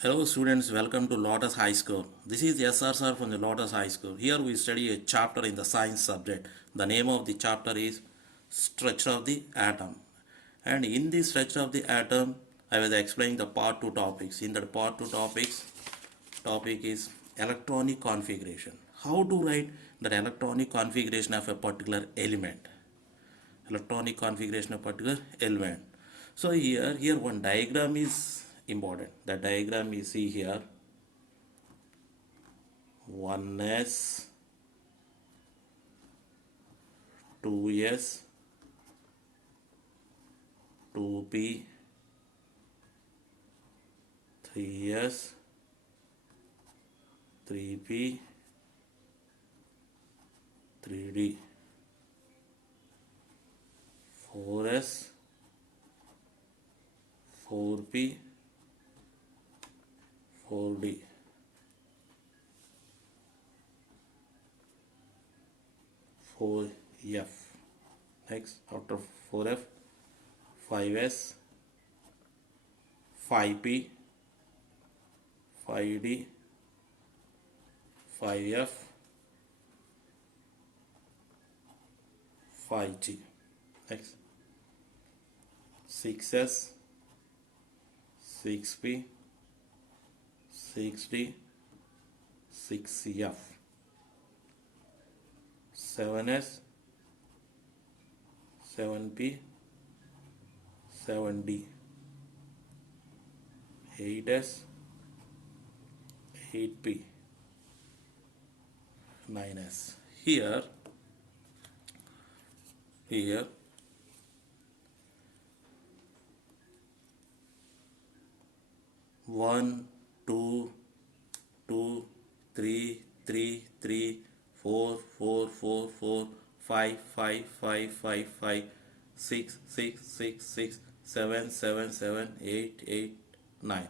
Hello students, welcome to Lotus High School. This is SR sir from the Lotus High School. Here we study a chapter in the science subject. The name of the chapter is Structure of the Atom. And in this structure of the atom, I was explaining the part 2 topics. In the part 2 topic is electronic configuration. How to write the electronic configuration of a particular element. Electronic configuration of particular element. So here one diagram is important. The diagram you see here 1s, 2s, 2p, 3s, 3p, 3d, 4s, 4p, 4d, 4f. Next, after 4f, 5s, 5p, 5d, 5f, 5g. Next, 6s, 6p, 6d, 6f, 7s, 7p, 7d, 8s, 8p, 9s. Here 1, 2, 2, 3, 3, 3, 4, 4, 4, 4, 5, 5, 5, 5, 5, 6, 6, 6, 6, 7, 7, 7, 8, 8, 9.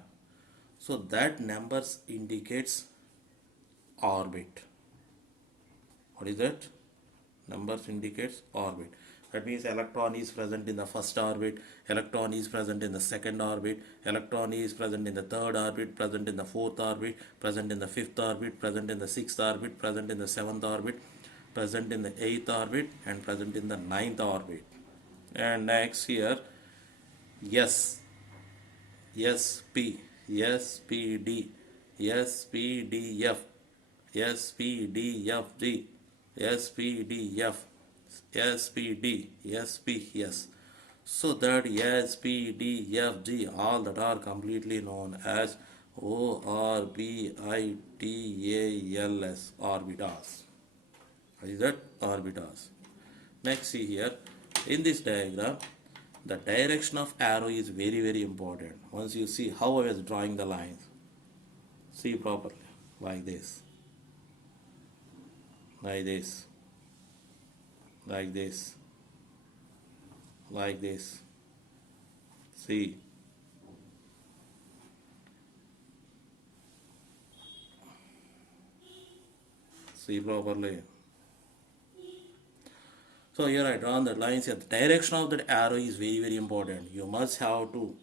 So that numbers indicates orbit. What is that? Numbers indicates orbit. That means electron is present in the first orbit, electron is present in the second orbit, electron is present in the third orbit, present in the fourth orbit, present in the fifth orbit, present in the sixth orbit, present in the seventh orbit, present in the eighth orbit, and present in the ninth orbit. And next here, yes, SP, SPD, SPDF, SPDFG, SPDF, SPD, SPS. So that SPDFG, all that are completely known as orbitals, orbitals. What is that? Orbitals. Next, see here, in this diagram, the direction of arrow is very important. Once you see how I was drawing the lines, see properly, like this, like this, like this, like this. See, see properly. So here I drawn the lines here. The direction of the arrow is very important. You must have to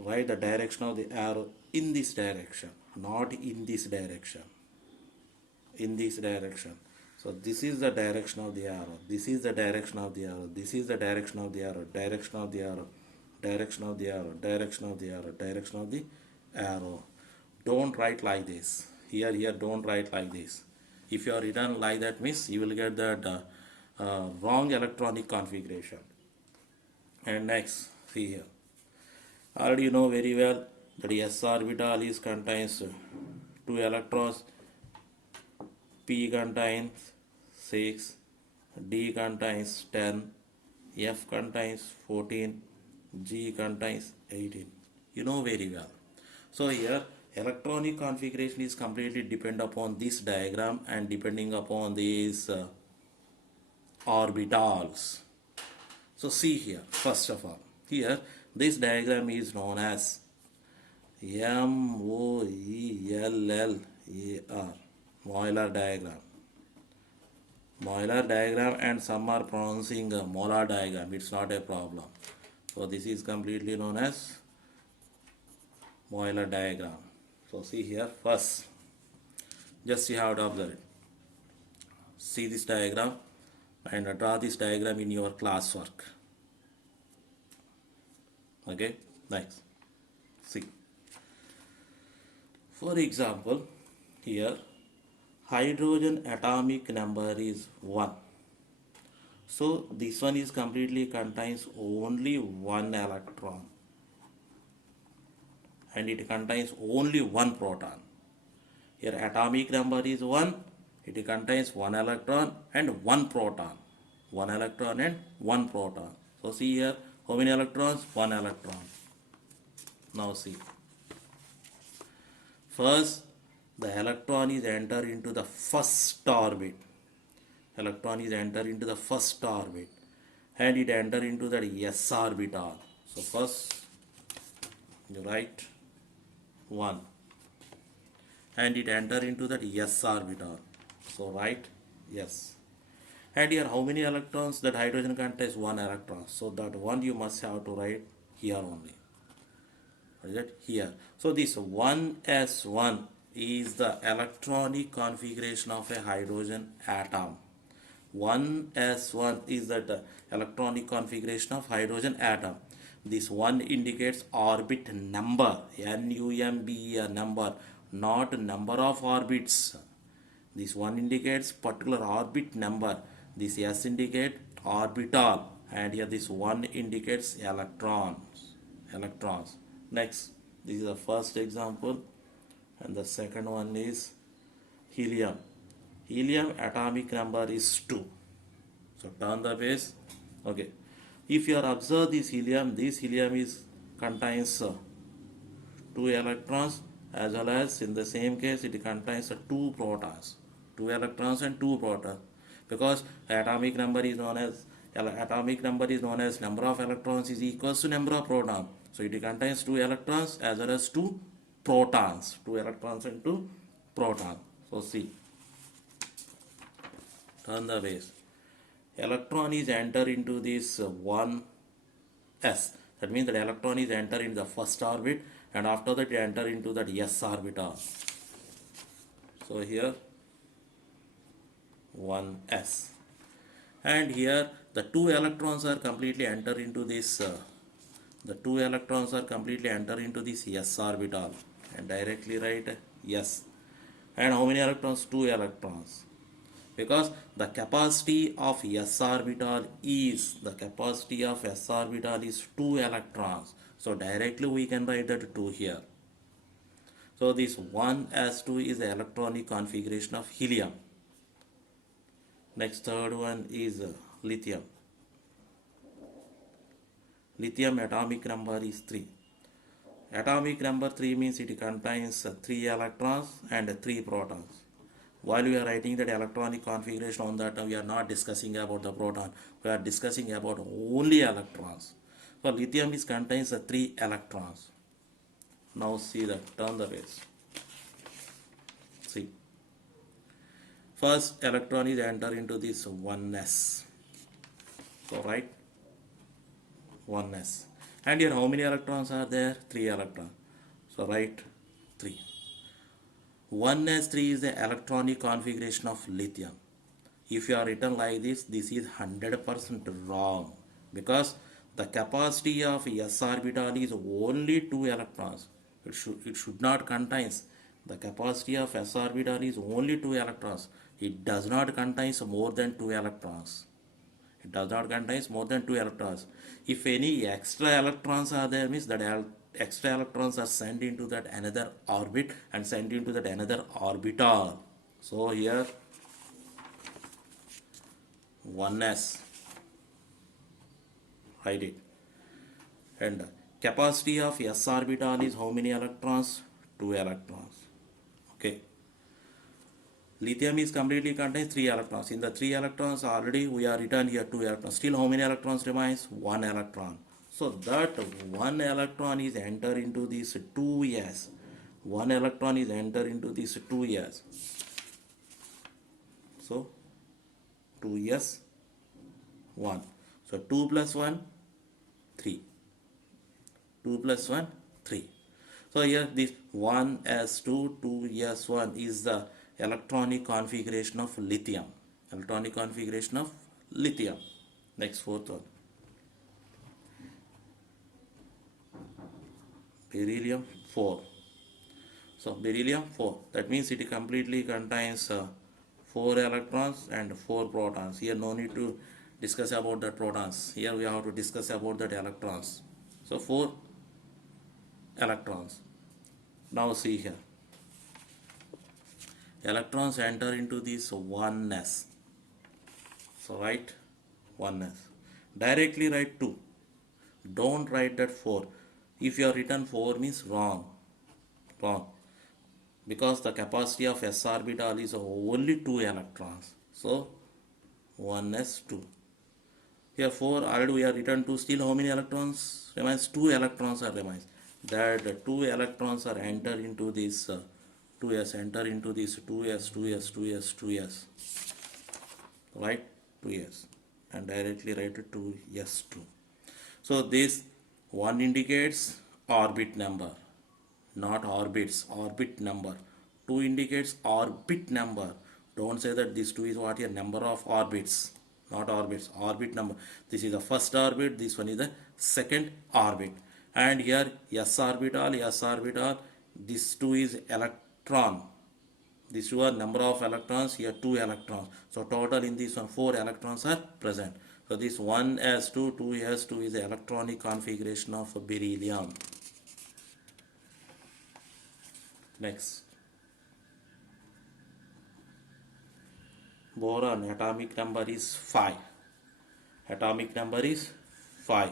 write the direction of the arrow in this direction, not in this direction. In this direction. So this is the direction of the arrow. This is the direction of the arrow. This is the direction of the arrow. Direction of the arrow. Direction of the arrow. Direction of the arrow. Direction of the arrow. Don't write like this. Here, don't write like this. If you are written like that, means you will get that wrong electronic configuration. And next, see here. Already you know very well that s orbital is contains two electrons. P contains 6, D contains 10, F contains 14, G contains 18. You know very well. So here electronic configuration is completely depend upon this diagram and depending upon these orbitals. So see here, first of all, here this diagram is known as MOELLAR, molar diagram. Molar diagram, and some are pronouncing molar diagram. It's not a problem. So this is completely known as molar diagram. So see here, first, just see how to observe it. See this diagram and draw this diagram in your classwork. Okay, nice. See, for example, here hydrogen atomic number is 1. So this one is completely contains only one electron and it contains only one proton. Here atomic number is 1, it contains one electron and one proton. One electron and one proton. So see here, how many electrons? One electron. Now see. First, the electron is enter into the first orbit. Electron is enter into the first orbit and it enter into that s orbital. So first you write 1 and it enter into that s orbital. So write yes. And here how many electrons? That hydrogen contains one electron. So that one you must have to write here only. Is it here? So this 1s1 is the electronic configuration of a hydrogen atom. 1s1 is that electronic configuration of hydrogen atom. This 1 indicates orbit number, number, number, not number of orbits. This 1 indicates particular orbit number. This s indicate orbital, and here this 1 indicates electrons. Next, this is the first example, and the second one is helium. Helium atomic number is 2. So turn the page. Okay. If you are observe this helium is contains 2 electrons, as well as in the same case it contains 2 protons. 2 electrons and 2 protons. Because atomic number is known as number of electrons is equals to number of protons. So it contains 2 electrons as well as 2 protons. 2 electrons and 2 protons. So see. Turn the page. Electron is enter into this 1s. That means that electron is enter in the first orbit and after that enter into that s orbital. So here 1s. And here the 2 electrons are completely enter into this s orbital and directly write yes. And how many electrons? 2 electrons. Because the capacity of s orbital is 2 electrons. So directly we can write that 2 here. So this 1s2 is the electronic configuration of helium. Next, third one is lithium. Lithium atomic number is 3. Atomic number 3 means it contains 3 electrons and 3 protons. While we are writing that electronic configuration on that, we are not discussing about the proton. We are discussing about only electrons. So lithium is contains 3 electrons. Now see that, turn the page. See. First electron is enter into this 1s. So write 1s. And here how many electrons are there? 3 electrons. So write 3. 1s3 is the electronic configuration of lithium. If you are written like this is 100% wrong, because the capacity of s orbital is only 2 electrons. It should not contains. The capacity of s orbital is only 2 electrons. It does not contains more than 2 electrons. It does not contains more than 2 electrons. If any extra electrons are there, means that extra electrons are sent into that another orbit and sent into that another orbital. So here 1s, write it. And capacity of s orbital is how many electrons? 2 electrons. Okay. Lithium is completely contains 3 electrons. In the 3 electrons already we are written here 2 electrons. Still how many electrons remains? 1 electron. So that 1 electron is enter into this 2s. 1 electron is enter into this 2s. So 2s 1. So 2 plus 1 3. 2 plus 1 3. So here this 1s2 2s1 is the electronic configuration of lithium. Electronic configuration of lithium. Next fourth one. Beryllium 4. So beryllium 4, that means it completely contains 4 electrons and 4 protons. Here no need to discuss about the protons. Here we have to discuss about that electrons. So 4 electrons. Now see here. Electrons enter into this oneness. So write oneness. Directly write 2. Don't write that 4. If you have written 4 means wrong. Wrong. Because the capacity of s orbital is only 2 electrons. So 1s2. Here 4 already we have written 2. Still how many electrons remains? 2 electrons are remains. That 2 electrons are enter into this 2s, enter into this 2s, 2s, 2s, 2s. Right? 2s. And directly write 2s2. So this 1 indicates orbit number, not orbits, orbit number. 2 indicates orbit number. Don't say that this 2 is what here, number of orbits, not orbits, orbit number. This is the first orbit, this one is the second orbit. And here s orbital, this 2 is electron. This two are number of electrons, here 2 electrons. So total in this one 4 electrons are present. So this 1s2, 2s2 is the electronic configuration of beryllium. Next. Boron atomic number is 5. Atomic number is 5.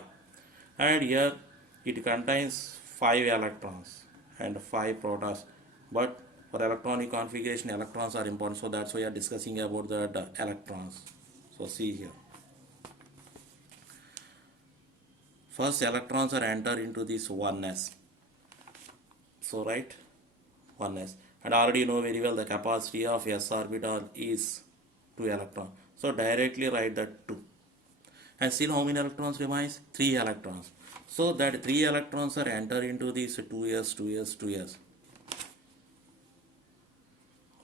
And here it contains 5 electrons and 5 protons. But for electronic configuration, electrons are important. So that's why we are discussing about the electrons. So see here. First electrons are enter into this oneness. So right, oneness. And already you know very well the capacity of s orbital is 2 electrons. So directly write that 2. And still how many electrons remains? 3 electrons. So that 3 electrons are enter into this 2s, 2s, 2s.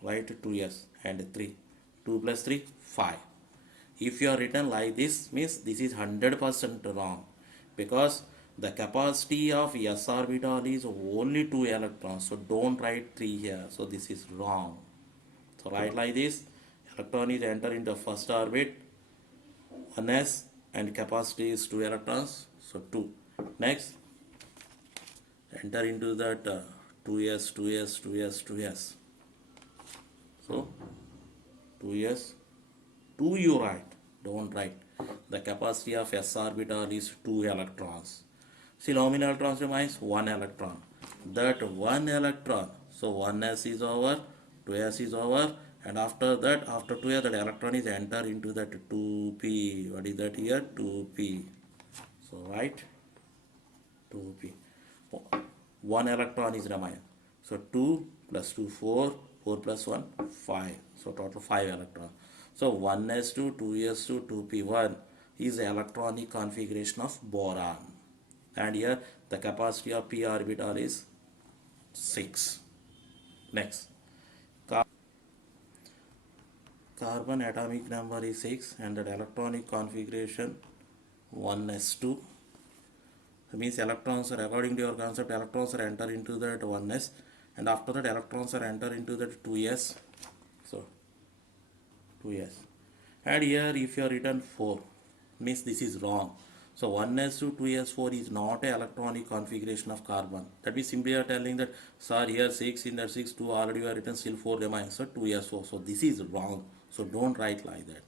Write 2s and 3. 2 plus 3, 5. If you are written like this, means this is 100% wrong. Because the capacity of s orbital is only 2 electrons. So don't write 3 here. So this is wrong. So write like this. Electron is enter into first orbit. 1s and capacity is 2 electrons. So 2. Next. Enter into that 2s, 2s, 2s, 2s. So 2s. 2 you write. Don't write. The capacity of s orbital is 2 electrons. Still how many electrons remains? 1 electron. That 1 electron. So 1s is over, 2s is over, and after that, after 2s, that electron is enter into that 2p. What is that here? 2p. So write 2p. 1 electron is remain. So 2 plus 2, 4, 4 plus 1, 5. So total 5 electrons. So 1s2, 2s2, 2p1 is the electronic configuration of boron. And here the capacity of p orbital is 6. Next. Carbon atomic number is 6 and the electronic configuration 1s2. That means electrons are, according to your concept, electrons are enter into that 1s, and after that electrons are enter into that 2s. So 2s. And here if you are written 4, means this is wrong. So 1s to 2s4 is not a electronic configuration of carbon. That means simply are telling that, sir, here 6 in that 6, 2 already you are written, still 4 remains. So 2s4. So this is wrong. So don't write like that.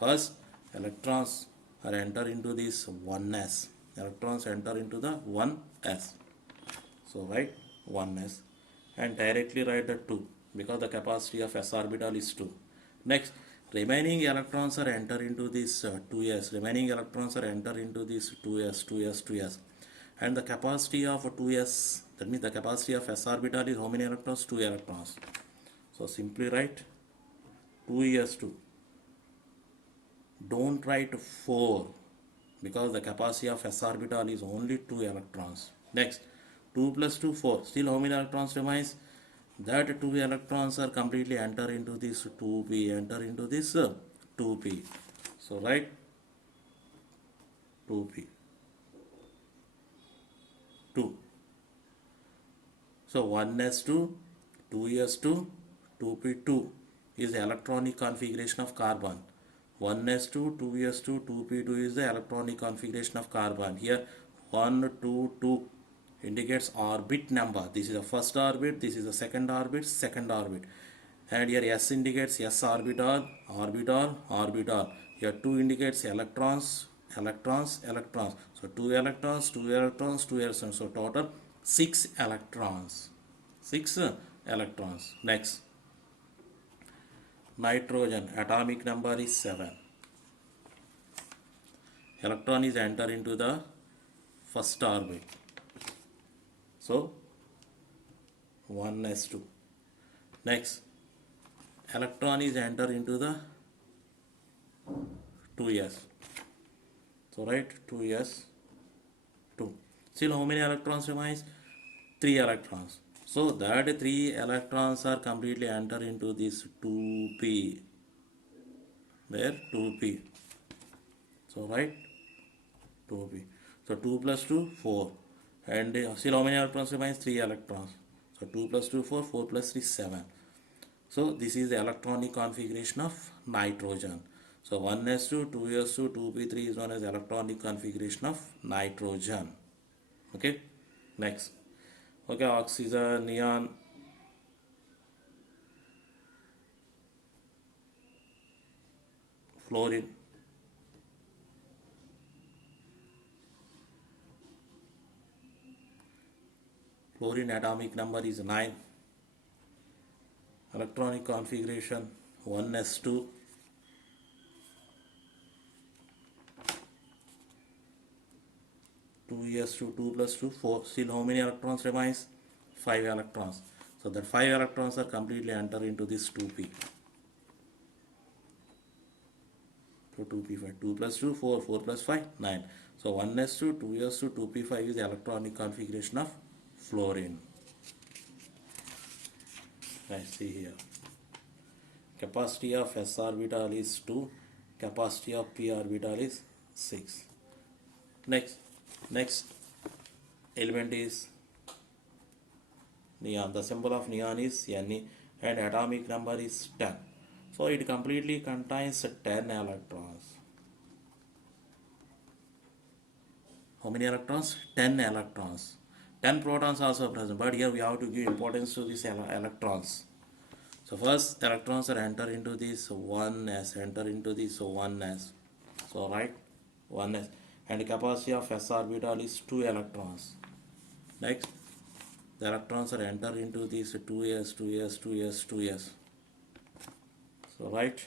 First, electrons are enter into this 1s. Electrons enter into the 1s. So write 1s and directly write the 2 because the capacity of s orbital is 2. Next, remaining electrons are enter into this 2s. Remaining electrons are enter into this 2s, 2s, 2s. And the capacity of 2s, that means the capacity of s orbital is how many electrons? 2 electrons. So simply write 2s2. Don't write 4 because the capacity of s orbital is only 2 electrons. Next, 2 plus 2, 4. Still how many electrons remains? That 2 electrons are completely enter into this 2p, enter into this 2p. So write 2p, 2. So 1s2, 2s2, 2p2 is the electronic configuration of carbon. 1s2, 2s2, 2p2 is the electronic configuration of carbon. Here 1, 2, 2 indicates orbit number. This is the first orbit, this is the second orbit, second orbit. And here S indicates S orbital, orbital, orbital. Here 2 indicates electrons, electrons, electrons. So 2 electrons, 2 electrons, 2 electrons. So total 6 electrons. 6 electrons. Next, nitrogen, atomic number is 7. Electron is enter into the first orbit. So 1s2. Next, electron is enter into the 2s. So write 2s, 2. Still how many electrons remains? 3 electrons. So that 3 electrons are completely enter into this 2p. There 2p. So write 2p. So 2 plus 2, 4. And still how many electrons remains? 3 electrons. So 2 plus 2, 4, 4 plus 3, 7. So this is the electronic configuration of nitrogen. So 1s2, 2s2, 2p3 is known as electronic configuration of nitrogen. Okay, next. Okay, oxygen, neon, fluorine, fluorine atomic number is 9. Electronic configuration 1s2, 2s2, 2 plus 2, 4. Still how many electrons remains? 5 electrons. So that 5 electrons are completely enter into this 2p. So 2p5, 2 plus 2, 4, 4 plus 5, 9. So 1s2, 2s2, 2p5 is the electronic configuration of fluorine. Let's see here. Capacity of s orbital is 2. Capacity of p orbital is 6. Next element is neon. The symbol of neon is Ne and atomic number is 10. So it completely contains 10 electrons. How many electrons? 10 electrons. 10 protons also present, but here we have to give importance to these electrons. So first electrons are enter into this 1s, enter into this 1s. So right, 1s. And capacity of s orbital is 2 electrons. Next, the electrons are enter into this 2s, 2s, 2s, 2s. So right,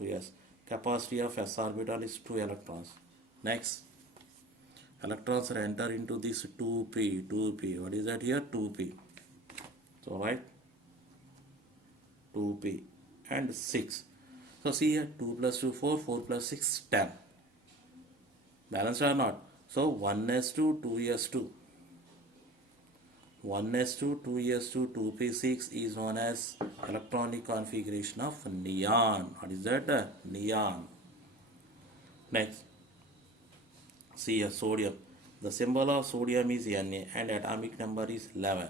2s. Capacity of s orbital is 2 electrons. Next, electrons are enter into this 2p, 2p. What is that here? 2p. So right, 2p and 6. So see here, 2 plus 2, 4, 4 plus 6, 10. Balanced or not? So 1s2, 2s2. 1s2, 2s2, 2p6 is known as electronic configuration of neon. What is that? Neon. Next, see here, sodium. The symbol of sodium is Na and atomic number is 11.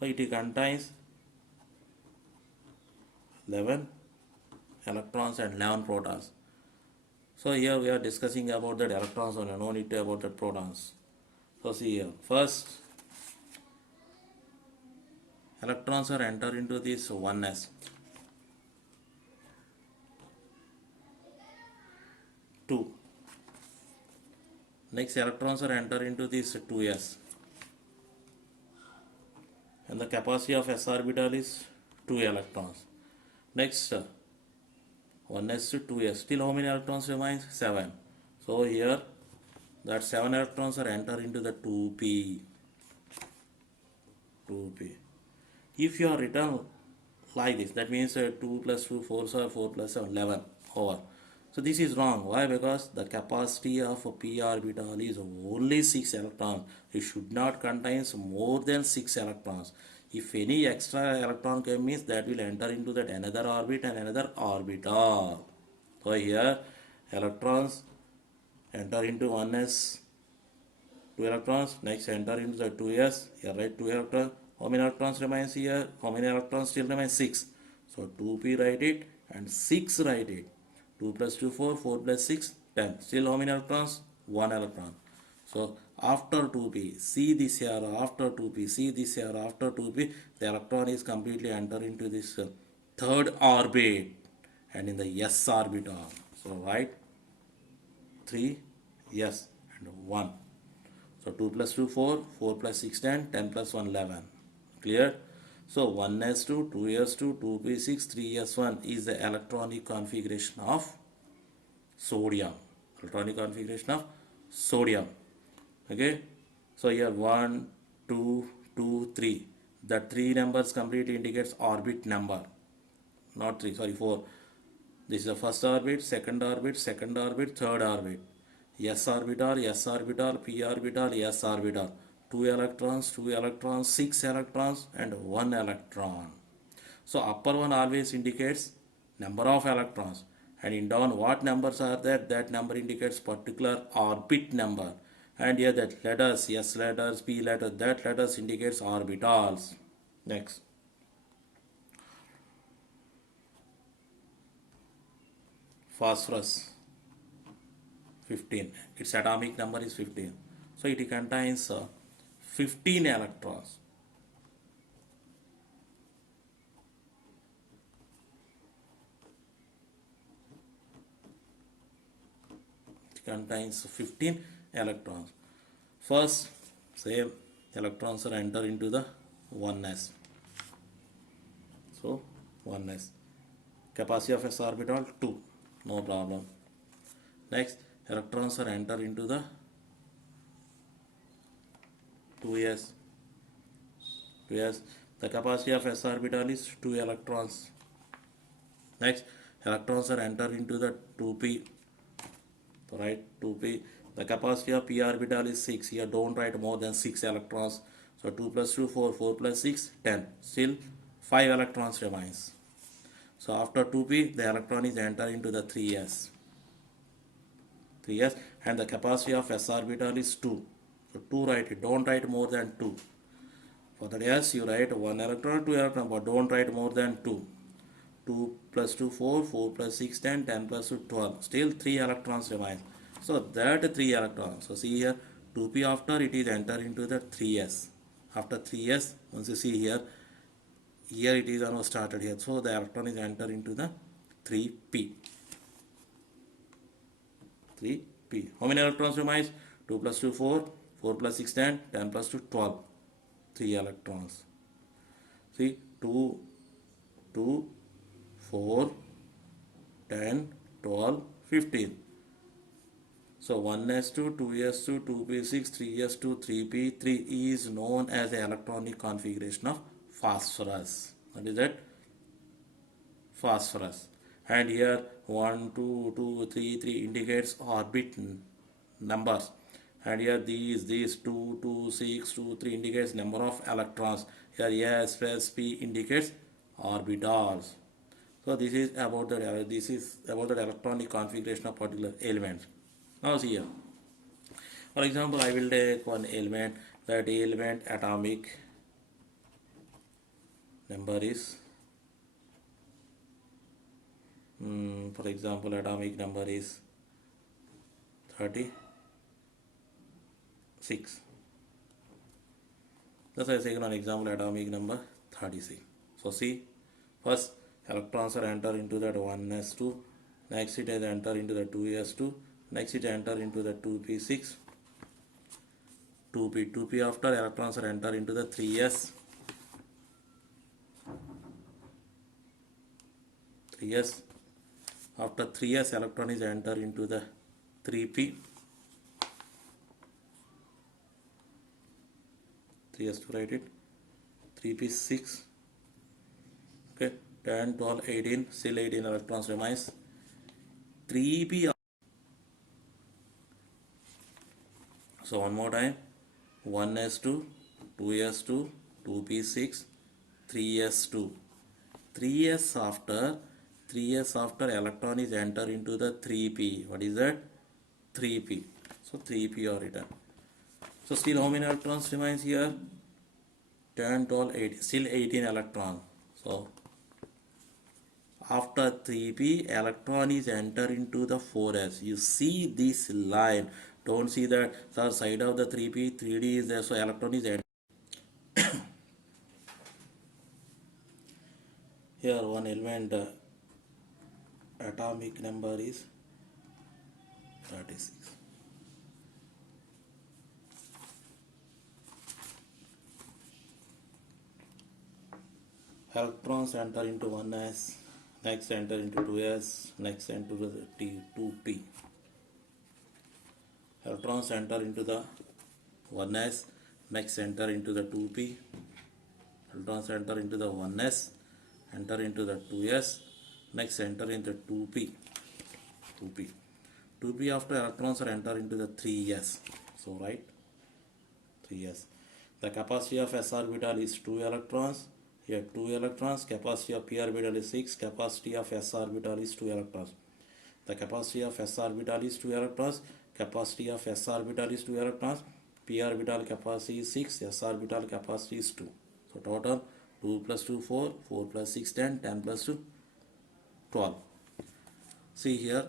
So it contains 11 electrons and 11 protons. So here we are discussing about the electrons only, no need to about the protons. So see here, first electrons are enter into this 1s, 2. Next electrons are enter into this 2s, and the capacity of s orbital is 2 electrons. Next 1s to 2s, still how many electrons remains? 7. So here that 7 electrons are enter into the 2p. If you are written like this, that means 2 plus 2, 4, 4 plus 7, 11 over. So this is wrong. Why? Because the capacity of a p orbital is only 6 electrons. It should not contain more than 6 electrons. If any extra electron came means that will enter into that another orbit and another orbital. So here electrons enter into 1s, 2 electrons, next enter into the 2s, here write 2 electrons. How many electrons remains here? How many electrons still remain? 6. So 2p write it and 6 write it. 2 plus 2 4, 4 plus 6 10. Still how many electrons? 1 electron. So after 2p, see this here after 2p, see this here after 2p, the electron is completely enter into this third orbit and in the s orbital. So write 3 yes and 1. So 2 plus 2 4, 4 plus 6 10, 10 plus 1 11. Clear? So 1s2, 2s2, 2p6, 3s1 is the electronic configuration of sodium. Electronic configuration of sodium. Okay? So here 1, 2, 2, 3. The 3 numbers completely indicates orbit number. Not 3, sorry 4. This is the first orbit, second orbit, second orbit, third orbit. S orbital, S orbital, P orbital, S orbital. 2 electrons, 6 electrons, and 1 electron. So upper one always indicates number of electrons, and in down what numbers are there, that number indicates particular orbit number. And here that letters, S letters, P letters, that letters indicates orbitals. Next. Phosphorus 15. Its atomic number is 15. So it contains 15 electrons. It contains 15 electrons. First, say electrons are enter into the 1s. So 1s. Capacity of s orbital 2. No problem. Next, electrons are enter into the 2s. 2s. The capacity of s orbital is 2 electrons. Next, electrons are enter into the 2p. Right, 2p. The capacity of p orbital is 6. Here don't write more than 6 electrons. So 2 plus 2 4, 4 plus 6 10. Still 5 electrons remains. So after 2p the electron is enter into the 3s. 3s and the capacity of s orbital is 2. So 2 write it. Don't write more than 2. For the s you write 1 electron, 2 electron, but don't write more than 2. 2 plus 2 4, 4 plus 6 10, 10 plus 2 12. Still 3 electrons remain. So that 3 electrons. So see here 2p after it is enter into the 3s. After 3s, once you see here, here it is almost started here. So the electron is enter into the 3p. 3p. How many electrons remains? 2 plus 2 4, 4 plus 6 10, 10 plus 2 12. 3 electrons. See 2, 2, 4, 10, 12, 15. So 1s2, 2s2, 2p6, 3s2, 3p3 is known as the electronic configuration of phosphorus. What is that? Phosphorus. And here 1, 2, 2, 3, 3 indicates orbit numbers. And here these 2, 2, 6, 2, 3 indicates number of electrons. Here S plus P indicates orbitals. So this is about the electronic configuration of particular elements. Now see here. For example, I will take one element. That element atomic number is for example atomic number is 36. Thus I take an example atomic number 36. So see, first electrons are enter into that 1s2, next it is enter into the 2s2, next it enter into the 2p6, 2p after electrons are enter into the 3s, 3s. After 3s electron is enter into the 3p, 3s to write it, 3p6. Okay, 10, 12, 18, still 18 electrons remains. 3p. So one more time, 1s2, 2s2, 2p6, 3s2. 3s after electron is enter into the 3p. What is that? 3p. So 3p are written. So still how many electrons remains here? 10, 12, 8. Still 18 electrons. So after 3p, electron is enter into the 4s. You see this line. Don't see that, sir, side of the 3p, 3d is there. So electron is enter. Here one element atomic number is 36. Electrons enter into 1s, next enter into 2s, next enter to the 2p. Electrons enter into the 1s, next enter into the 2p. Electrons enter into the 1s, enter into the 2s, next enter into 2p. 2p after electrons are enter into the 3s. So right, 3s. The capacity of s orbital is 2 electrons. Here 2 electrons. Capacity of p orbital is 6. Capacity of s orbital is 2 electrons. The capacity of s orbital is 2 electrons. Capacity of s orbital is 2 electrons. P orbital capacity is 6. S orbital capacity is 2. So total 2 plus 2 4. 4 plus 6 10. 10 plus 2 12. See here,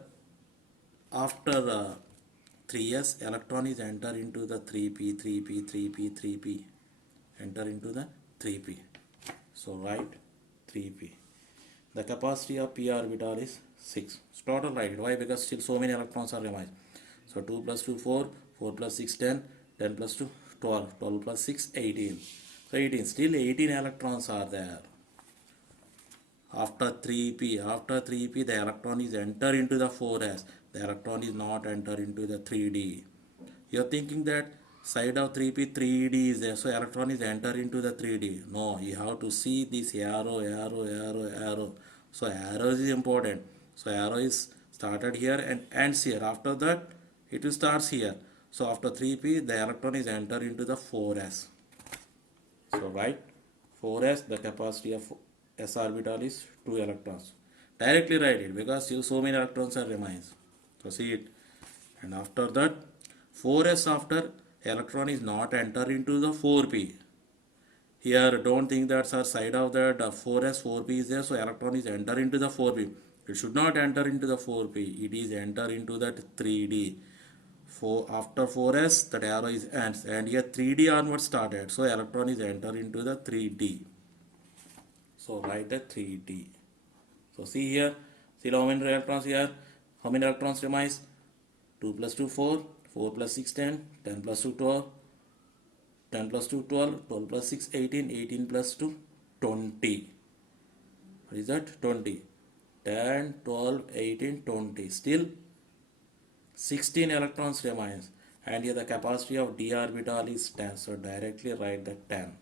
after 3s, electron is enter into the 3p, 3p, 3p, 3p. Enter into the 3p. So write 3p. The capacity of p orbital is 6. So total write it. Why? Because still so many electrons are remains. So 2 plus 2 4, 4 plus 6 10, 10 plus 2 12, 12 plus 6 18. So 18. Still 18 electrons are there. After 3p, the electron is enter into the 4s. The electron is not enter into the 3d. You are thinking that side of 3p, 3d is there, so electron is enter into the 3d. No, you have to see this arrow. So arrow is important. So arrow is started here and ends here. After that, it will starts here. So after 3p, the electron is enter into the 4s. So right, 4s, the capacity of s orbital is 2 electrons. Directly write it because you so many electrons are remains. So see it. And after that, 4s after electron is not enter into the 4p. Here don't think that sir side of that 4s 4p is there, so electron is enter into the 4p. It should not enter into the 4p. It is enter into that 3d. After 4s, that arrow is ends, and here 3d onwards started, so electron is enter into the 3d. So write the 3d. So see here, see how many electrons here, how many electrons remains? 2 plus 2 4, 4 plus 6 10, 10 plus 2 12, 10 plus 2 12, 12 plus 6 18, 18 plus 2 20. What is that? 20. 10, 12, 18, 20. Still 16 electrons remains, and here the capacity of d orbital is 10. So directly write the 10.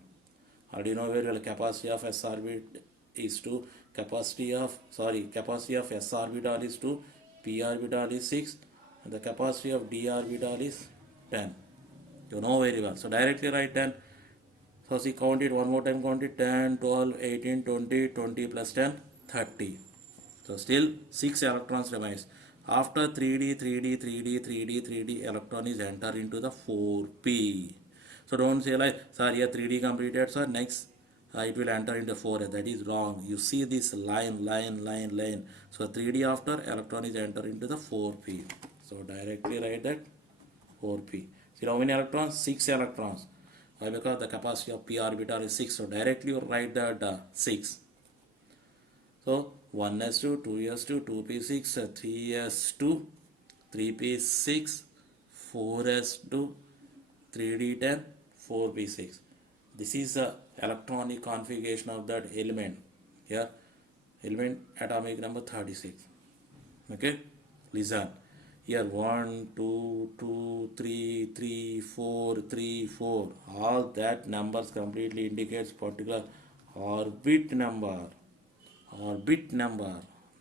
Already you know very well capacity of s orbital is 2, capacity of s orbital is 2, p orbital is 6, and the capacity of d orbital is 10. You know very well. So directly write 10. So see, count it one more time, count it 10, 12, 18, 20, 20 plus 10, 30. So still 6 electrons remains. After 3d, 3d, 3d, 3d, 3d, electron is enter into the 4p. So don't say like, sir, here 3d completed, sir, next it will enter into 4s. That is wrong. You see this line. So 3d after electron is enter into the 4p. So directly write that 4p. See how many electrons? 6 electrons. Why? Because the capacity of p orbital is 6. So directly you write that 6. So 1s2, 2s2, 2p6, 3s2, 3p6, 4s2, 3d10, 4p6. This is the electronic configuration of that element. Here, element atomic number 36. Okay, listen. Here 1, 2, 2, 3, 3, 4, 3, 4. All that numbers completely indicates particular orbit number.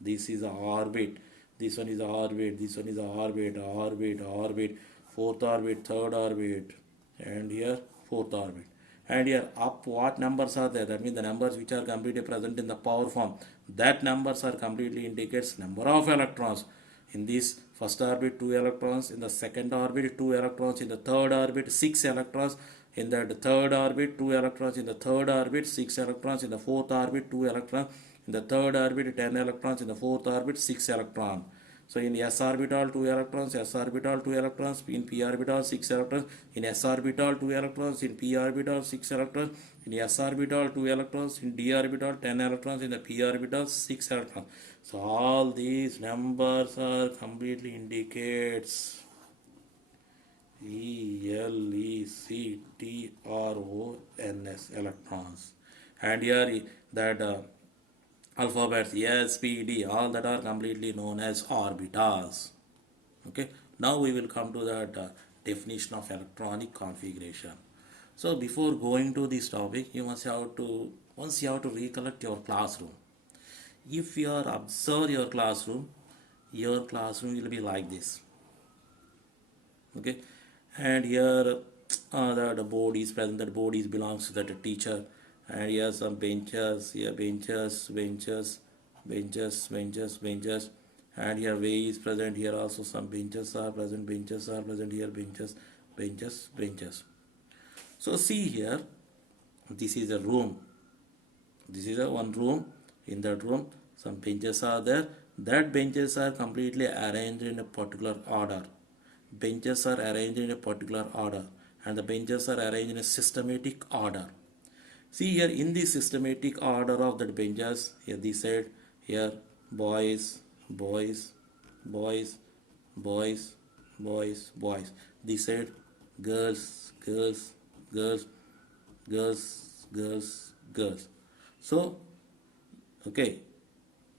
This is a orbit. This one is orbit, this one is orbit, fourth orbit, third orbit, and here fourth orbit. And here up what numbers are there? That means the numbers which are completely present in the power form. That numbers are completely indicates number of electrons. In this first orbit 2 electrons, in the second orbit 2 electrons, in the third orbit 6 electrons, in the third orbit 2 electrons, in the third orbit 6 electrons, in the fourth orbit 2 electrons, in the third orbit 10 electrons, in the fourth orbit 6 electrons. So in s orbital 2 electrons, s orbital 2 electrons, in p orbital 6 electrons, in s orbital 2 electrons, in p orbital 6 electrons, in s orbital 2 electrons, in d orbital 10 electrons, in the p orbital 6 electrons. So all these numbers are completely indicates electrons, electrons. And here that alphabets S, P, D, all that are completely known as orbitals. Okay, now we will come to that definition of electronic configuration. So before going to this topic, you must have to once you have to recollect your classroom. If you are observe your classroom will be like this. Okay, and here the board is present. That board is belongs to that teacher, and here some benches, here benches, and here way is present. Here also some benches are present, here benches. So see here, this is a room, this is a one room. In that room some benches are there. That benches are completely arranged in a particular order. Benches are arranged in a particular order, and the benches are arranged in a systematic order. See here, in the systematic order of the benches, here this side, here boys, boys, boys, boys, boys, boys. This side girls, girls, girls, girls, girls, girls. So okay,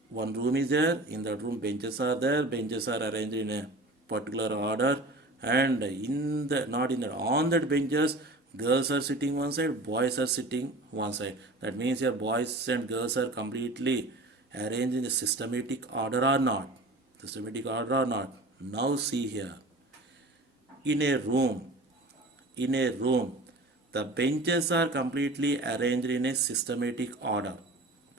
one room is there. In that room benches are there. Benches are arranged in a particular order, and in the not in the on that benches girls are sitting one side, boys are sitting one side. That means your boys and girls are completely arranged in a systematic order or not. Systematic order or not. Now see here, in a room, in a room the benches are completely arranged in a systematic order,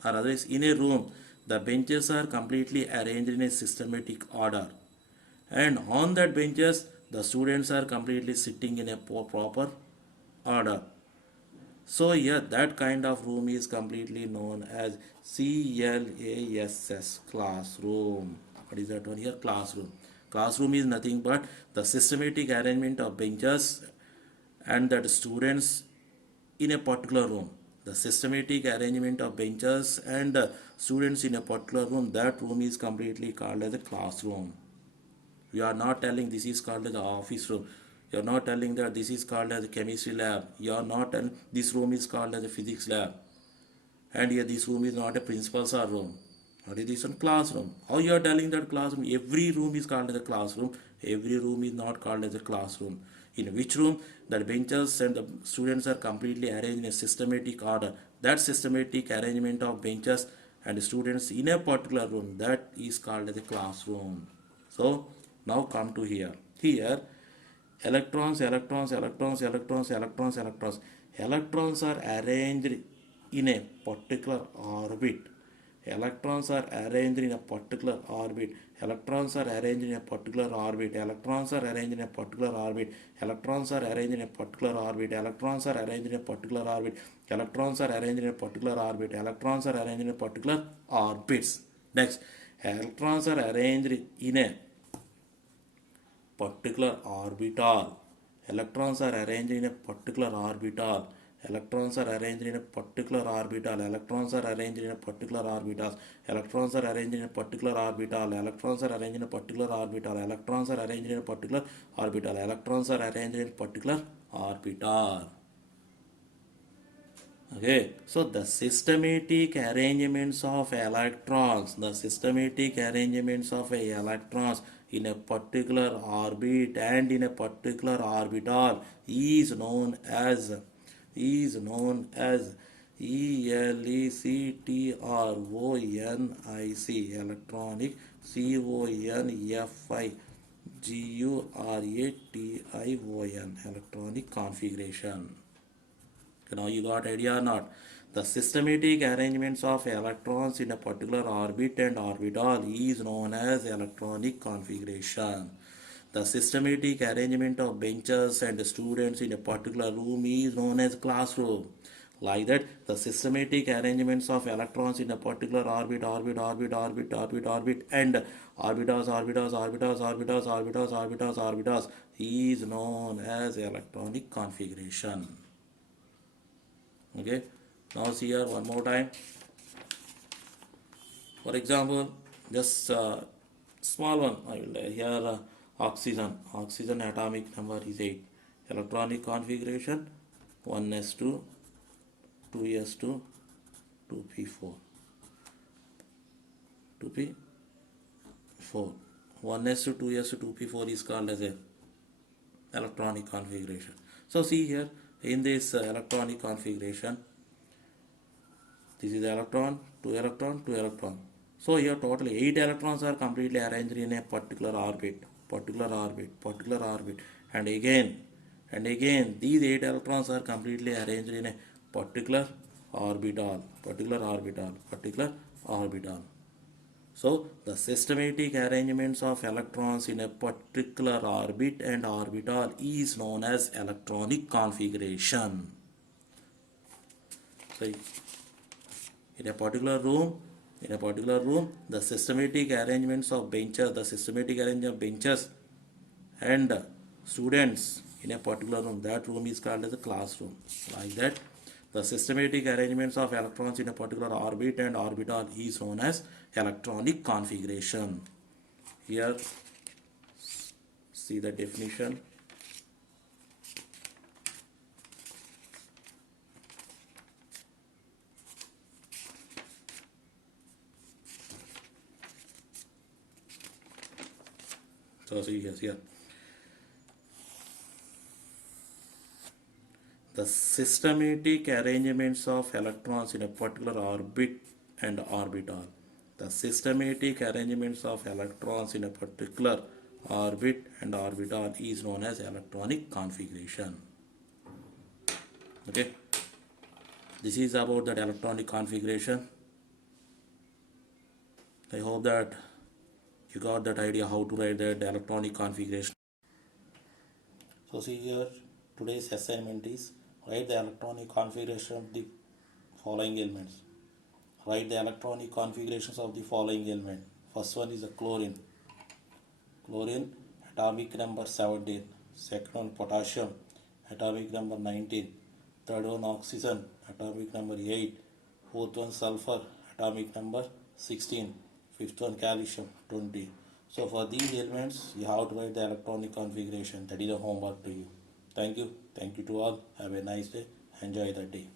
or otherwise in a room the benches are completely arranged in a systematic order, and on that benches the students are completely sitting in a proper order. So yeah, that kind of room is completely known as CLASS, classroom. What is that one here? Classroom. Classroom is nothing but the systematic arrangement of benches and that students in a particular room. The systematic arrangement of benches and students in a particular room, that room is completely called as a classroom. You are not telling this is called as the office room. You are not telling that this is called as a chemistry lab. You are not telling this room is called as a physics lab. And here this room is not a principal's room. What is this one? Classroom. How you are telling that classroom? Every room is called as a classroom. Every room is not called as a classroom. In which room? That benches and the students are completely arranged in a systematic order. That systematic arrangement of benches and students in a particular room, that is called as a classroom. So now come to here. Here electrons, electrons, electrons, electrons, electrons, electrons. Electrons are arranged in a particular orbit. Electrons are arranged in a particular orbit. Electrons are arranged in a particular orbit. Electrons are arranged in a particular orbit. Electrons are arranged in a particular orbit. Electrons are arranged in a particular orbit. Electrons are arranged in a particular orbit. Electrons are arranged in a particular orbits. Next, electrons are arranged in a particular orbital. Electrons are arranged in a particular orbital. Electrons are arranged in a particular orbital. Electrons are arranged in a particular orbital. Electrons are arranged in a particular orbital. Electrons are arranged in a particular orbital. Electrons are arranged in a particular orbital. Electrons are arranged in a particular orbital. Okay, so the systematic arrangements of electrons, in a particular orbit and in a particular orbital is known as electronic, electronic, configuration, electronic configuration. Now you got idea or not? The systematic arrangements of electrons in a particular orbit and orbital is known as electronic configuration. The systematic arrangement of benches and students in a particular room is known as classroom. Like that, the systematic arrangements of electrons in a particular orbit, and orbitals is known as electronic configuration. Okay, now see here one more time. For example, just small one I will here oxygen atomic number is 8, electronic configuration 1s2 2s2 2p4 2p4 1s2 2s2 2p4 is called as a electronic configuration. So see here in this electronic configuration, this is electron, 2 electron, 2 electron. So here totally 8 electrons are completely arranged in a particular orbit. And again these 8 electrons are completely arranged in a particular orbital. So the systematic arrangements of electrons in a particular orbit and orbital is known as electronic configuration. So in a particular room, the systematic arrangements of benches and students in a particular room, that room is called as a classroom. Like that, the systematic arrangements of electrons in a particular orbit and orbital is known as electronic configuration. Here see the definition. So see here. The systematic arrangements of electrons in a particular orbit and orbital. The systematic arrangements of electrons in a particular orbit and orbital is known as electronic configuration. Okay, this is about that electronic configuration. I hope that you got that idea how to write that electronic configuration. So see here, today's assignment is write the electronic configuration of the following elements. Write the electronic configurations of the following element. First one is a chlorine. Chlorine, atomic number 17. Second one potassium, atomic number 19. Third one oxygen, atomic number 8. Fourth one sulfur, atomic number 16. Fifth one calcium, 20. So for these elements, you have to write the electronic configuration. That is a homework to you. Thank you. Thank you to all. Have a nice day. Enjoy the day.